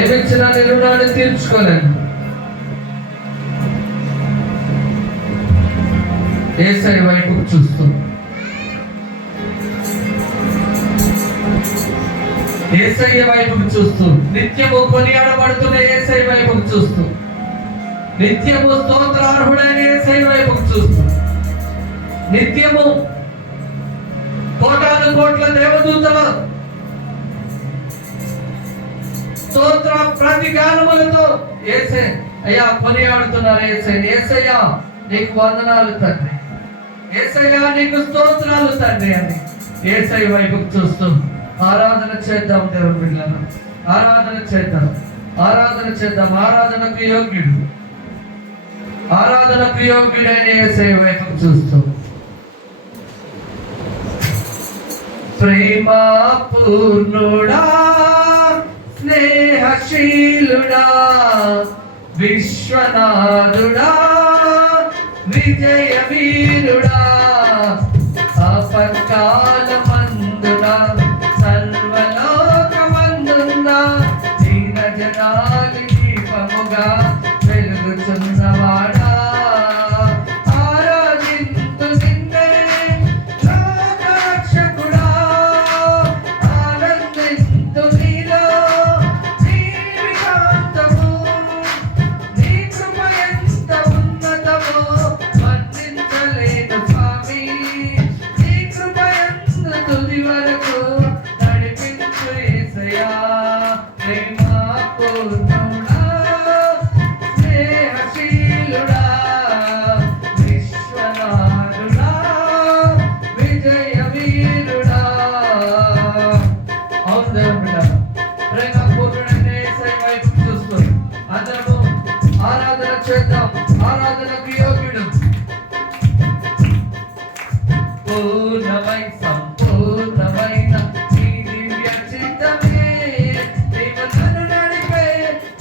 ఏమిచ్చినా నీ రుణాన్ని తీర్చుకోలేను. యేసయ్య వైపుకు చూస్తూ, యేసయ్య వైపుకు చూస్తూ, నిత్యము కొనియాడబడుతున్న యేసయ్య వైపుకు చూస్తూ, నిత్యము స్తోత్రార్హుడైన యేసయ్య వైపుకు చూస్తూ, నిత్యము కోటాను కోట్ల దేవదూతల స్తోత్ర ప్రతిగానములతో యేసయ్య అయ్యా కొనియాడుతున్నారు. యేసయ్య నీకు వందనాలు తండ్రి, యేసయ్య నీకు స్తోత్రాలు తండ్రి అని యేసయ్య వైపుకు చూస్తూ ఆరాధన చేద్దాం. దేవుని బిడ్డలను ఆరాధన చేద్దాం, ఆరాధన చేద్దాం. ఆరాధనకు యోగ్యుడు, ఆరాధనకు యోగ్యుడైన యేసయ్య వైపుకు చూస్తూ, ప్రేమ పూర్ణుడా, స్నేహశీలుడా, విశ్వనాథుడా, విజయ వీరుడా, ఆపత్కాల మందునా, సర్వలోకమందున్న దీన జనాలి దీపముగా వెలుగుచున్నవాడా, ఆరాధింతు నిన్నే లోకరక్షకుడా, ఆనందింతు నీలో జీవితాంతము, నీ కృప ఎంత ఉన్నతమో వర్ణించలేను స్వామి, నీ కృప ఎంత తుది వరకు నడిపించు యేసయ్యా. ప్రేమ పూర్ణుడా, స్నేహశీలుడా, విశ్వనాథుడా, విజయ వీరుడా. అవును దేవుని బిడ్డ, ప్రేమ పూర్ణుడైన యేసయ్య వైపు చూస్తూ అందరము ఆరాధన చేద్దాం. ఆరాధనకు యోగ్యుడు, పూర్ణమై సంపూర్ణమైన నీ దివ్య చిత్తమే, నీవు నన్ను నడిపే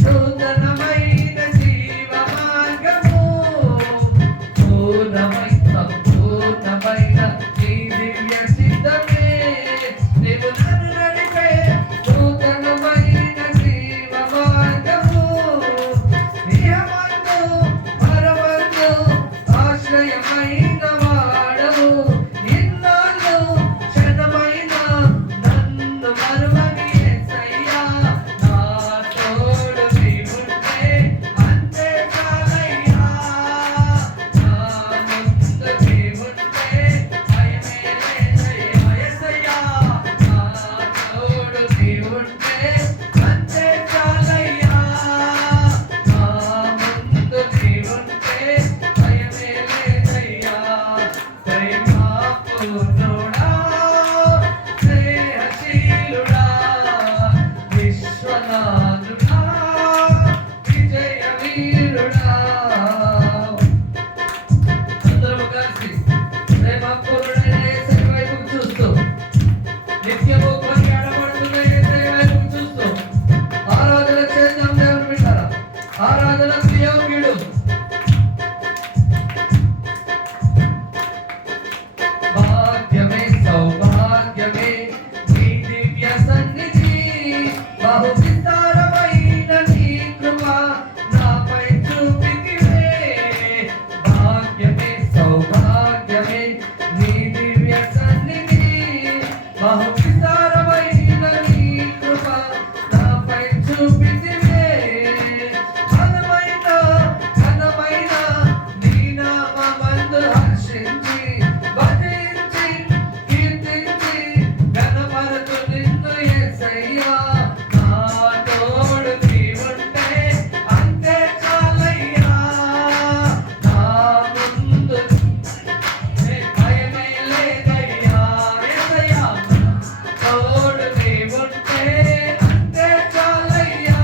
నూతనమైన జీవ మార్గము, పూర్ణమై సంపూర్ణమైన నీ దివ్య చిత్తమే, నీవు నన్ను నడిపే నూతనమైన జీవ మార్గము, నియమందు పరమందు ఆశ్రయమైన వాడవు, ఇన్నాళ్ళు క్షణమైన నన్ను మరువని యేసయ్యా, నా తోడు నీవుంటే అంతే చాలయ్యా, నా ముందు నీవుంటే భయమే లేదయ్యా, యేసయ్యా, నా తోడు నీవుంటే అంతే చాలయ్యా, నా ముందు నీవుంటే భయమే లేదయ్యా. ప్రేమ పూర్ణుడా, స్నేహశీలుడా, విశ్వనాథుడా, విజయ వీరుడా. అందరము కలిసి ప్రేమ పూర్ణుడైన యేసయ్య వైపుకు చూస్తూ, నిత్యము కొనియాడబడుతున్న యేసయ్య వైపుకు చూస్తూ ఆరాధన చేద్దాం. దేవుని బిడ్డలారా, ఆరాధనకు యోగ్యుడు, భాగ్యమే సౌభాగ్యమే నీ దివ్య సన్నిధి, బహు విస్తారమైన నీ కృప నాపై చూపితివే, భాగ్యమే సౌభాగ్యమే నీ దివ్య సన్నిధి, బహు విస్తారమైన నీ కృప నాపై చూపితివే, ఘనమైన ఘనమైన నీ నామమందు హర్షించి భజించి కీర్తించి ఘనపరచు నిన్ను యేసయ్యా, నా తోడు నీవుంటే అంతే చాలయ్యా, నా ముందు భయమే లేదయ్యా, యేసయ్యా, తోడు నీవుంటే అంతే చాలయ్యా,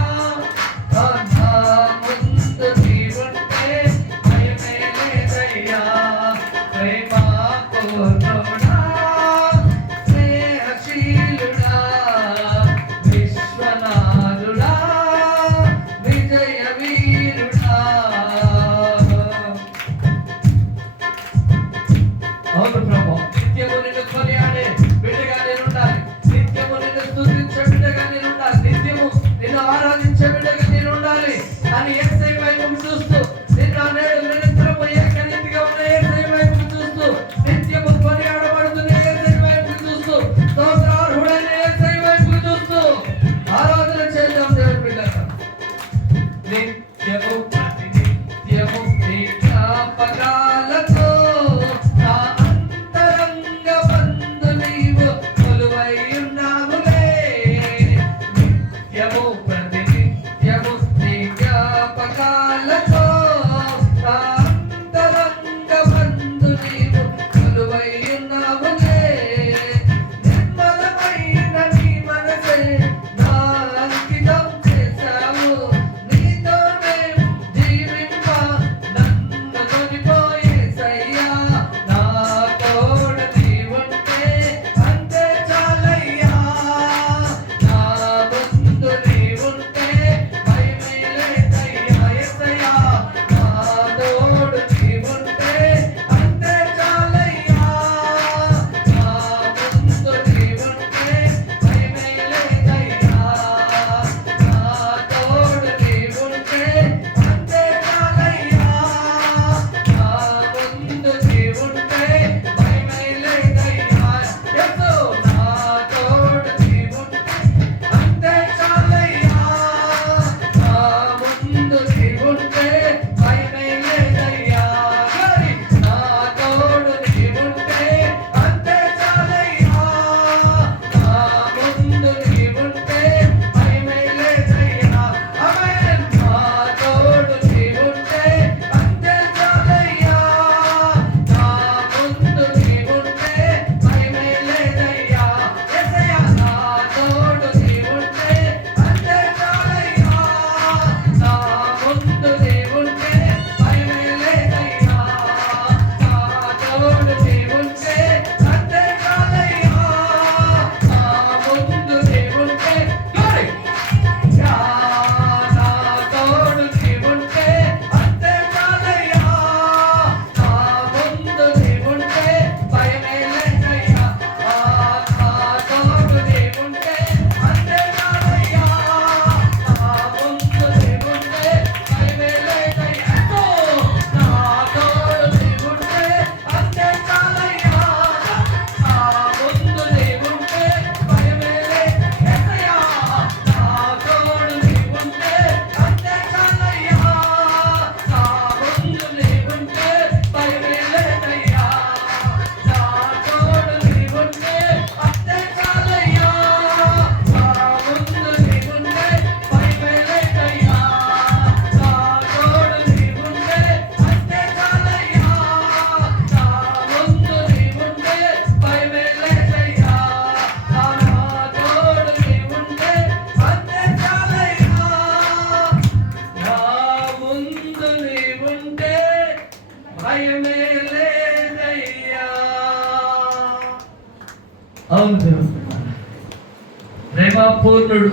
పూర్ణుడు,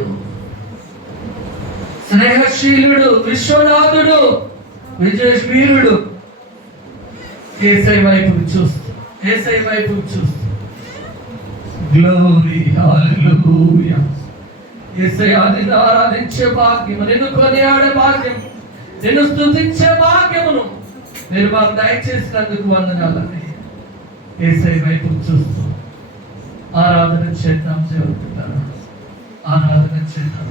స్నేహశీలుడు, విశ్వనాథుడు, విజయవీరుడు యేసయ్య వైపు చూస్తూ, యేసయ్య వైపు చూస్తూ గ్లోరీ హల్లెలూయా. యేసయ్యని ఆరాధించే భాగ్యము, నిన్ను కొనియాడే భాగ్యం, నిన్ను స్తుతించే భాగ్యమును మీరు మాకు దయచేసినందుకు వందనాలని యేసయ్య వైపు చూస్తూ ఆరాధన చేద్దాం. దేవుడు ఆరాధన చేద్దాం.